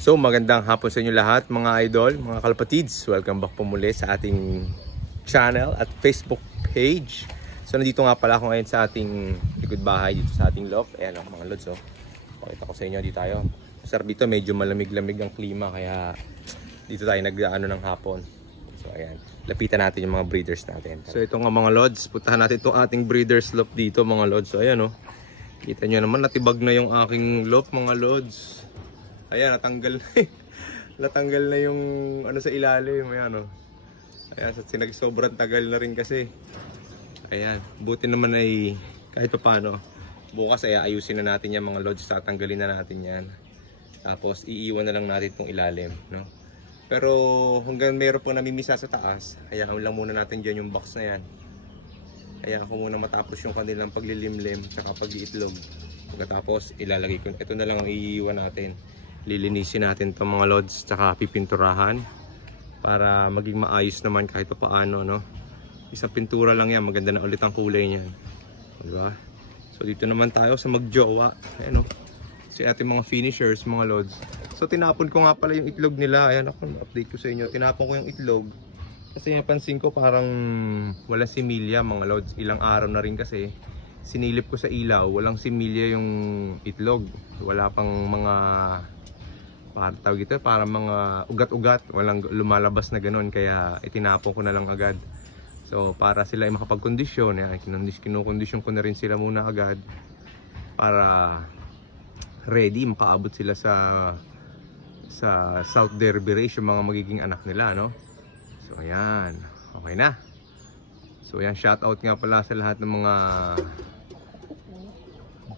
So magandang hapon sa inyo lahat mga idol, mga kalapatids. Welcome back po muli sa ating channel at Facebook page. So nandito nga pala ako ngayon sa ating likod bahay dito sa ating loft. Ayan mga lods, oh. Pakita ko sa inyo, dito tayo. Sir, dito medyo malamig-lamig ang klima kaya dito tayo nag-ano ng hapon. So ayan, lapitan natin yung mga breeders natin. So ito nga mga lods, puntahan natin itong ating breeders loft dito mga lods. So ayan, oh. Kita nyo naman, natibag na yung aking loft mga lods. Ayan, natanggal na natanggal na yung ano sa ilalim. Ayan, oh. Ayan, sobrang tagal na rin kasi. Ayan, buti naman ay kahit pa paano. Bukas ay ayusin na natin yung mga lods. Tatanggalin na natin yan. Tapos iiwan na lang natin itong ilalim, no? Pero hanggang meron po namimisa sa taas, hayaan lang muna natin dyan yung box na yan. Hayaan ko muna matapos yung kanilang paglilimlim tsaka pag-iitlog. Pagkatapos ilalagay ko. Ito na lang ang iiwan natin. Lilinisin natin itong mga lods tsaka pipinturahan para maging maayos naman kahit pa paano, no? Isang pintura lang yan, maganda na ulit ang kulay niyan, diba? So dito naman tayo sa magjowa. Ayan, no? So ating mga finishers mga lods. So tinapon ko nga pala yung itlog nila. Ayan, ako update ko sa inyo. Tinapon ko yung itlog kasi napansin ko parang wala similya mga lods. Ilang araw na rin kasi sinilip ko sa ilaw, walang similya yung itlog. Wala pang mga tawag ito, para mga ugat-ugat, walang lumalabas na ganun, kaya itinapon ko na lang agad. So para sila ay makapagkondisyon, kinukondisyon ko na rin sila muna agad para ready, makaabot sila sa South Derby Race, yung mga magiging anak nila, no? So ayan, okay na. So ayan, shout out nga pala sa lahat ng mga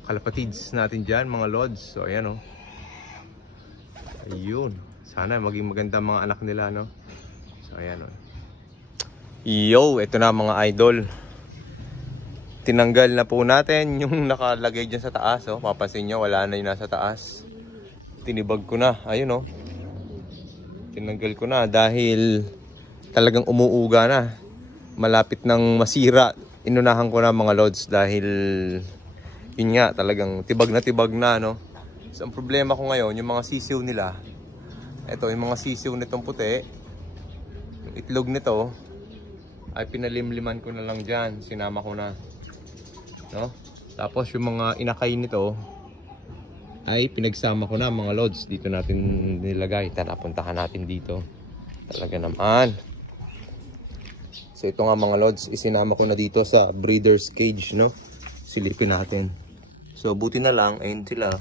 kalapatids natin dyan, mga lods. So ayan, oh. Ayun, sana maging maganda mga anak nila, no? So ayan, oh. Yo, ito na mga idol. Tinanggal na po natin yung nakalagay dyan sa taas, oh. Papansin nyo, wala na yung nasa taas. Tinibag ko na, ayun, oh. Tinanggal ko na dahil talagang umuuga na. Malapit ng masira. Inunahan ko na mga lods dahil yun nga, talagang tibag na, no? So, ang problema ko ngayon, yung mga sisiw nila, ito, yung mga sisiw nitong puti, yung itlog nito, ay pinalimliman ko na lang dyan, sinama ko na, no? Tapos yung mga inakay nito, ay pinagsama ko na mga lods, dito natin nilagay. Tara, puntahan natin dito. Talaga naman. So ito nga mga lods, isinama ko na dito sa breeder's cage, no? Silipin natin. So buti na lang, ayun sila.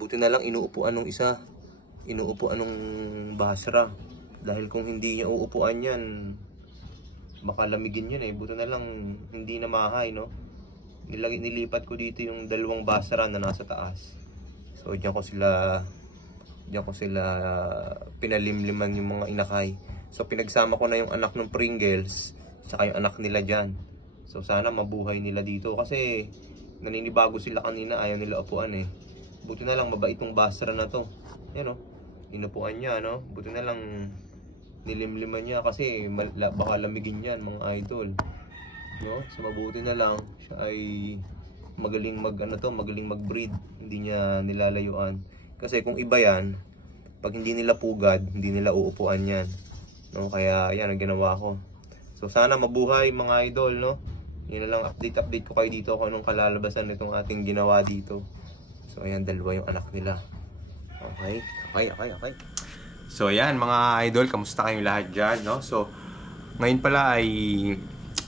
Buti na lang inuupuan ng isa. Inuupuan ng basra. Dahil kung hindi niya uupuan yan, baka lamigin yun eh. Buti na lang hindi na mahay, no? Nilipat ko dito yung dalawang basra na nasa taas. So diyan ko sila pinalimliman yung mga inakay. So pinagsama ko na yung anak ng Pringles saka yung anak nila dyan. So sana mabuhay nila dito kasi naninibago sila kanina, ayaw nila upuan eh. Buti na lang mabait itong basra na to. Yan, oh. Inupuan niya, no? Buti na lang nilimliman niya kasi baka lamigin yan mga idol, no? So mabuti na lang siya ay magaling magaling mag-breed. Hindi niya nilalayuan. Kasi kung iba yan, pag hindi nila pugad, hindi nila uupuan yan, no? Kaya yan ang ginawa ko. So sana mabuhay mga idol, no? Yun na lang, update ko kayo dito kung anong kalalabasan nitong ating ginawa dito. So ayan, dalawa yung anak nila. Okay. So ayan mga idol, kamusta kayong lahat dyan, no? So ngayon pala ay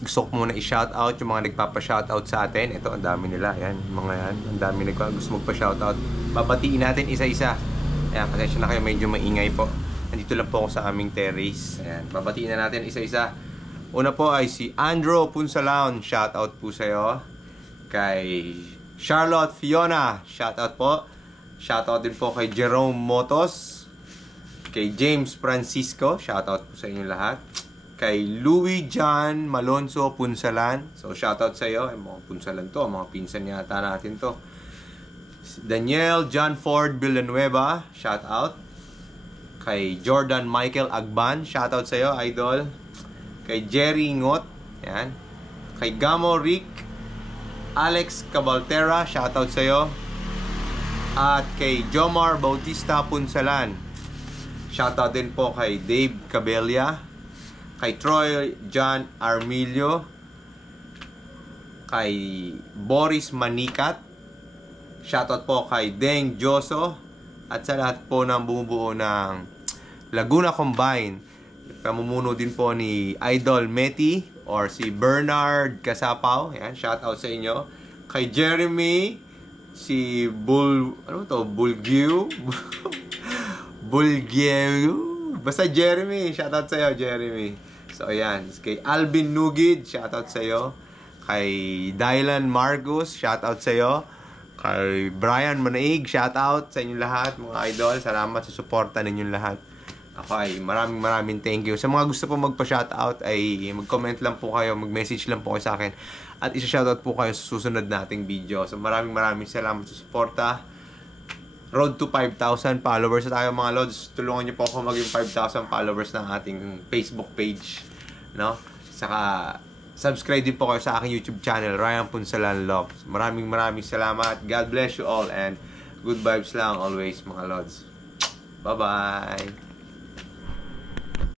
gusto ko muna i-shoutout yung mga nagpapa-shoutout sa atin. Ito, ang dami nila. Ayan, mga yan. Ang dami gusto magpa-shoutout. Babatiin natin isa-isa. Ayan, pasensya na kayo, medyo maingay po. Nandito lang po ako sa aming terrace. Ayan, babatiin na natin isa-isa. Una po ay si Andrew Punsalon. Shoutout po sa'yo. Kay Charlotte Fiona. Shoutout po. Shoutout din po kay Jerome Motos. Kay James Francisco. Shoutout po sa inyo lahat. Kay Louis John Malonzo Punsalan. So shoutout sa iyo, mga Punsalan to, mga pinsan yata natin to. Daniel John Ford Villanueva, shoutout. Kay Jordan Michael Agban, shoutout sa iyo, idol. Kay Jerry Ngot, yan. Kay Gamo Rick Alex Cabaltera, shoutout sa iyo. At kay Jomar Bautista Punsalan. Shoutout din po kay Dave Cabella, kay Troy John Armilio, kay Boris Manikat, shoutout po kay Deng Joso, at sa lahat po ng bumubuo ng Laguna Combine. Pamumuno din po ni Idol Meti or si Bernard Kasapaw. Yan, shoutout sa inyo. Kay Jeremy, si Bulgiu. Basta Jeremy, shoutout sa iyo, Jeremy. So ayan, kay Alvin Nugid, shoutout sa iyo. Kay Dylan Marcus, shoutout sa iyo. Kay Brian Manaig, shoutout sa inyong lahat, mga idol. Salamat sa suporta ninyong lahat. Ako ay maraming thank you. Sa mga gusto po magpa-shoutout ay mag-comment lang po kayo, mag-message lang po kayo sa akin. At isa-shoutout po kayo sa susunod nating video. So maraming salamat sa suporta. Road to 5,000 followers na tayo, mga lods. Tulungan niyo po ako maging 5,000 followers ng ating Facebook page, no? Saka subscribe din po kayo sa aking YouTube channel, Ryan Punsalan Love. Maraming salamat. God bless you all and good vibes lang always, mga lods. Bye-bye!